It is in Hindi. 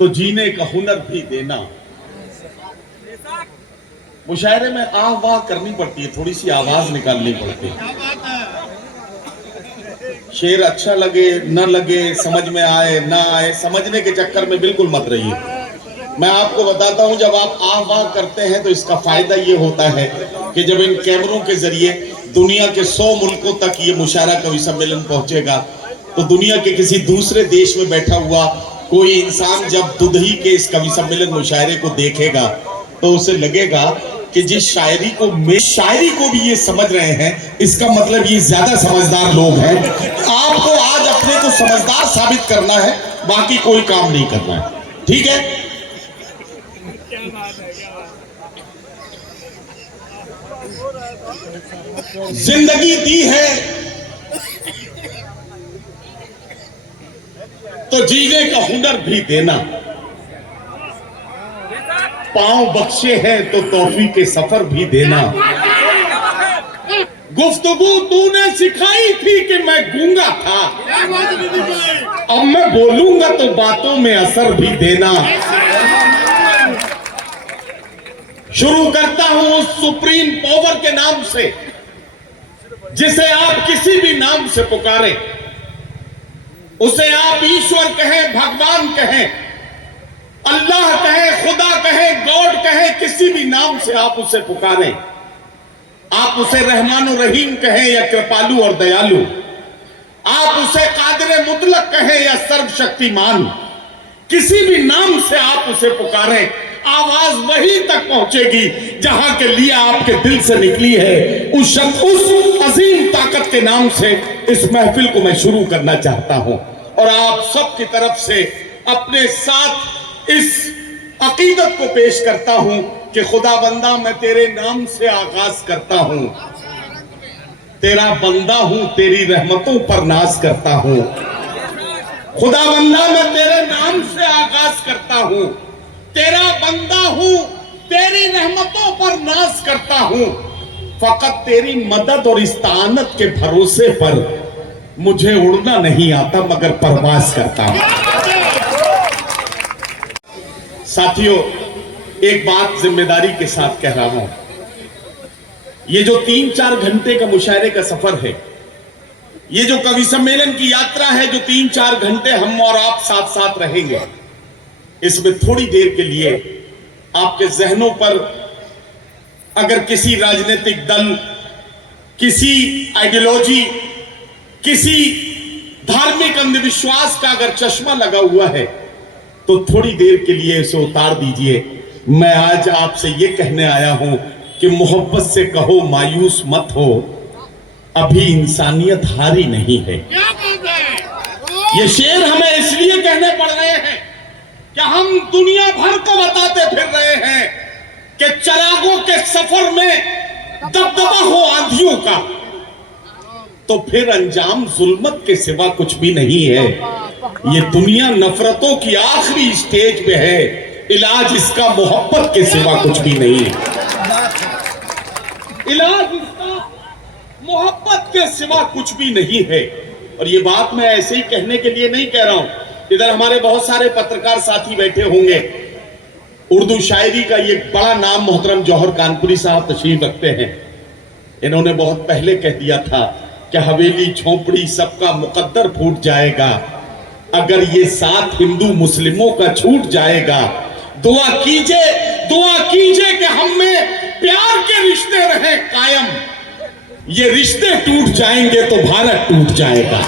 तो जीने का हुनर भी देना। मुशायरे में आह वाह करनी पड़ती है, थोड़ी सी आवाज निकालनी पड़ती है। शेर अच्छा लगे न लगे, समझ में आए ना आए, समझने के चक्कर में बिल्कुल मत रहिए। मैं आपको बताता हूं, जब आप आह वाह करते हैं तो इसका फायदा ये होता है कि जब इन कैमरों के जरिए दुनिया के 100 मुल्कों तक ये मुशायरा कवि सम्मेलन पहुंचेगा, तो दुनिया के किसी दूसरे देश में बैठा हुआ कोई इंसान जब दुधही के इस कवि सम्मेलन मुशायरे को देखेगा तो उसे लगेगा कि जिस शायरी को भी ये समझ रहे हैं, इसका मतलब ये ज्यादा समझदार लोग हैं। आपको आज अपने को समझदार साबित करना है, बाकी कोई काम नहीं करना है, ठीक है? जिंदगी दी है तो जीने का हुनर भी देना, पांव बख्शे हैं तो तौफीक के सफर भी देना। गुफ्तगू तूने सिखाई थी कि मैं गूंगा था, अब मैं बोलूंगा तो बातों में असर भी देना। शुरू करता हूं उस सुप्रीम पावर के नाम से जिसे आप किसी भी नाम से पुकारें, उसे आप ईश्वर कहें, भगवान कहें, अल्लाह कहें, खुदा कहें, गॉड कहें, किसी भी नाम से आप उसे पुकारें। आप उसे रहमान और रहीम कहें या कृपालु और दयालु, आप उसे कादिर मुतलक कहें या सर्वशक्तिमान, किसी भी नाम से आप उसे पुकारें, आवाज वहीं तक पहुंचेगी जहां के लिए आपके दिल से निकली है। उस अजीम ताकत के नाम से इस महफिल को मैं शुरू करना चाहता हूं और आप सबकी तरफ से अपने साथ इस अकीदत को पेश करता हूं कि खुदा बंदा मैं तेरे नाम से आगाज करता हूं, तेरा बंदा हूं, तेरी रहमतों पर नाज करता हूं। खुदा बंदा मैं तेरे नाम से आगाज करता हूं, तेरा बंदा हूं, तेरी रहमतों पर नाज करता हूं। फकत तेरी मदद और इस्तानत के भरोसे पर मुझे उड़ना नहीं आता मगर परवाज करता हूं। साथियों, एक बात जिम्मेदारी के साथ कह रहा हूं, ये जो 3-4 घंटे का मुशायरे का सफर है, ये जो कवि सम्मेलन की यात्रा है, जो 3-4 घंटे हम और आप साथ साथ रहेंगे, इसमें थोड़ी देर के लिए आपके जहनों पर अगर किसी राजनीतिक दल, किसी आइडियोलॉजी, किसी धार्मिक अंधविश्वास का अगर चश्मा लगा हुआ है तो थोड़ी देर के लिए इसे उतार दीजिए। मैं आज आपसे यह कहने आया हूं कि मोहब्बत से कहो मायूस मत हो, अभी इंसानियत हारी नहीं है। ये शेर हमें इसलिए कहने पड़ रहे हैं कि हम दुनिया भर को बताते फिर रहे हैं कि चरागों के सफर में दबदबा हो आंधियों का, तो फिर अंजाम जुल्मत के सिवा कुछ भी नहीं है। ये दुनिया नफरतों की आखिरी स्टेज पे है, इलाज इसका मोहब्बत के सिवा कुछ भी नहीं है। इलाज इसका मोहब्बत के सिवा कुछ भी नहीं है। और ये बात मैं ऐसे ही कहने के लिए नहीं कह रहा हूं, इधर हमारे बहुत सारे पत्रकार साथी बैठे होंगे। उर्दू शायरी का ये बड़ा नाम मोहतरम जौहर कानपुरी साहब तशरीफ रखते हैं। इन्होंने बहुत पहले कह दिया था कि हवेली झोंपड़ी सबका मुकद्दर फूट जाएगा, अगर ये साथ हिंदू मुस्लिमों का छूट जाएगा। दुआ कीजिए कि हम में प्यार के रिश्ते रहे कायम, ये रिश्ते टूट जाएंगे तो भारत टूट जाएगा।